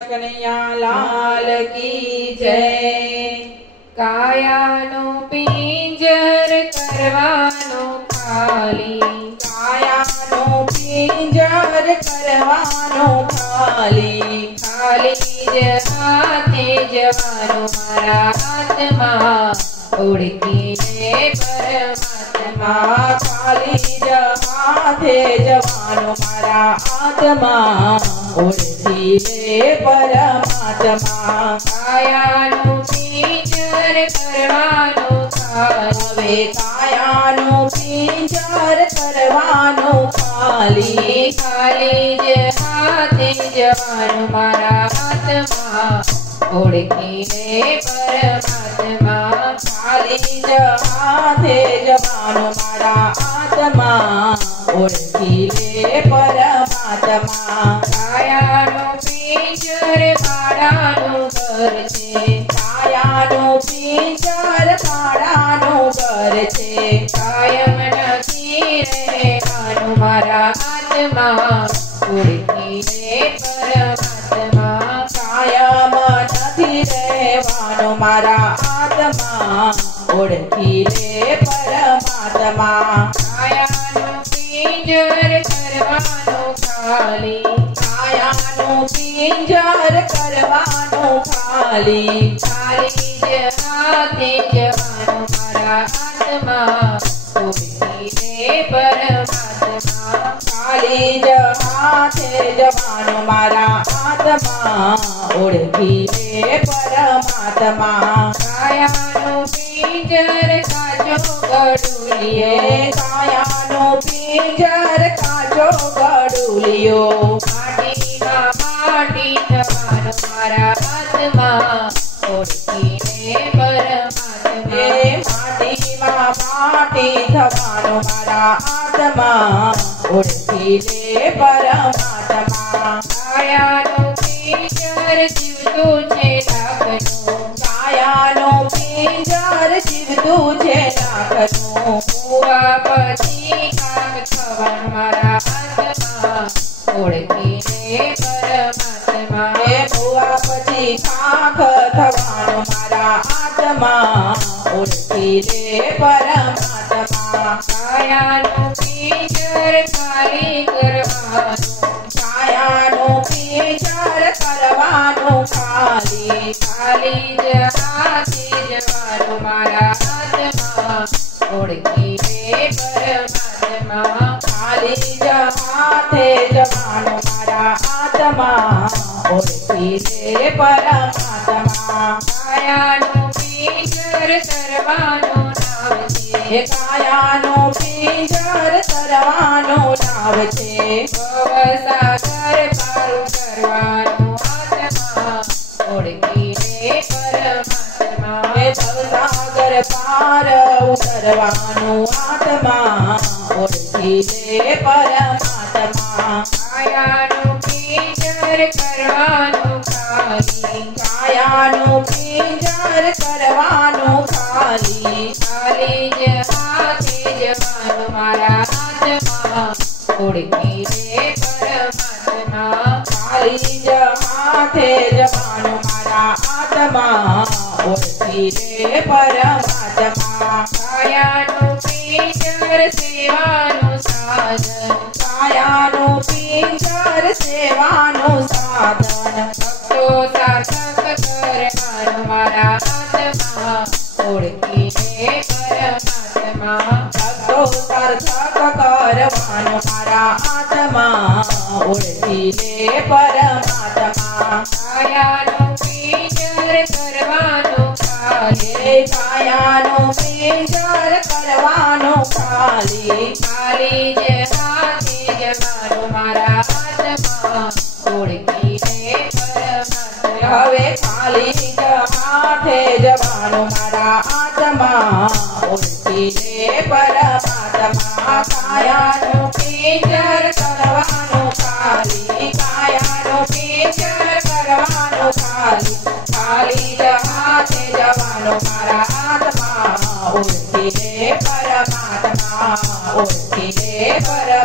કનૈયા લાલ કી જય। કાયાનો પિંજર કરવાનો ખાલી, કાયાનો પિંજર કરવાનો ખાલી, ખાલી જ હાથે જવાનો મારા હાથમાં ઓળખીને પરમાત્મા। ખાલી જ હાથે જવાનો મારા આત્મા ઓળખી લે પરમાત્મા। કાયાનો પિંજર કરવાનો ખાલી, હવે કાયાનો પિંજર કરવાનો ખાલી, ખાલી જ હાથે જવાનો મારા હાથમાં ઓળખીને પરમાત્મા। ખાલી જ હાથે જવાનો મારા આત્મા ઓળખી લે પરમાત્મા। કાયાનો પિંજર ભાડાનું ઘર છે, કાયાનો પિંજર ભાડાનું ઘર છે, કાયમ નથી રહેવાનું મારા આત્મા ઓળખીને પરમાત્મા। કાયમ નથી રહેવાનો મારા આત્મા ઓળખી લે પરમાત્મા। કાયાનો પિંજર કરવાનો ખાલી, કાયાનો પિંજર કરવાનો ખાલી, ખાલી જ હાથે જવાનો મારા આત્મા ઓળખીને પરમાત્મા। ખાલી જ હાથે જવાનો મારા આત્મા ઓળખી લે પરમાત્મા। કાયાનો પિંજર કાચો ગડુલિયો, કાયાનો પિંજર કાચો ગડુલિયો, માટીમાં માટી થવાનો મારા આત્મા ઓળખીને પરમાત્મા। માટીમાં માટી થવાનો મારા આત્મા ઓળખી લે પરમાત્મા। કાયાનો પિંજર જીવતું છે લાખનું, કાયાનો પિંજર જીવતું છે લાખનું, મુવા પછી કાક થવાનું મારા આત્મા ઓળખીને પરમાત્મા। ભૂવા પછી ખાખ થવાનો મારા આત્મા ઓળખી લે પરમાત્મા। કાયાનો પિંજર ખાલી કરવાનું, કાયાનો પિંજર કરવાનું ખાલી, ખાલી જ હાથે જવાનું મારા આત્મા ઓળખીને પરમાત્મા। ખાલી જ હાથે જવાનો મારા આત્મા ઓળખી લે પરમાત્મા। કાયાનો પિંજર તરવાનો નામ છે, કાયાનો પિંજર તરવાનો નાવ છે, ભવસાગર પારું કરવાનું આત્મા ઓળખીને પરમાત્મા। ભવસાગર પાર ઉતરવાનું આત્મા ઓળખી લે પરમાત્મા। કાયાનો પિંજર કરવાનું ખાલી, કાયાનો પિંજર કરવાનું ખાલી, ખાલી જ હાથે જવાનું મારા આત્મા ઓળખીને પરમાત્મા। ખાલી જ હાથે જવાનું મારા આત્મા ઓળખી લે પરમાત્મા। કાયાનો પિંજર સેવાનું સાધન, કાયાનો પિંજર સેવાનું સાધન, ભક્તો સાર્થક કરવાનું મારા આત્મા ઓળખીને પરમાત્મા। ભક્તો સાર્થક કરવાનો મારા આત્મા ઓળખી લે પરમાત્મા। કાયાનો પિંજર કરવાનું ખાલી, કાયાનો પિંજર કરવાનું ખાલી, ખાલી જ હાથે જવાનું મારા આત્મા ઓળખીને પરમાત્મા। હવે ખાલી જ હાથે જવાનું મારા આત્મા ઓળખી લે પરમાત્મા। કાયાનો પિંજર કરવાનું ખાલી, કાયાનો પિંજર કરવાનું ખાલી, ખાલી જ હાથે જવાનું મારા આત્મા ઓળખી લે પરમાત્મા, ઓળખી લે પરમાત્મા।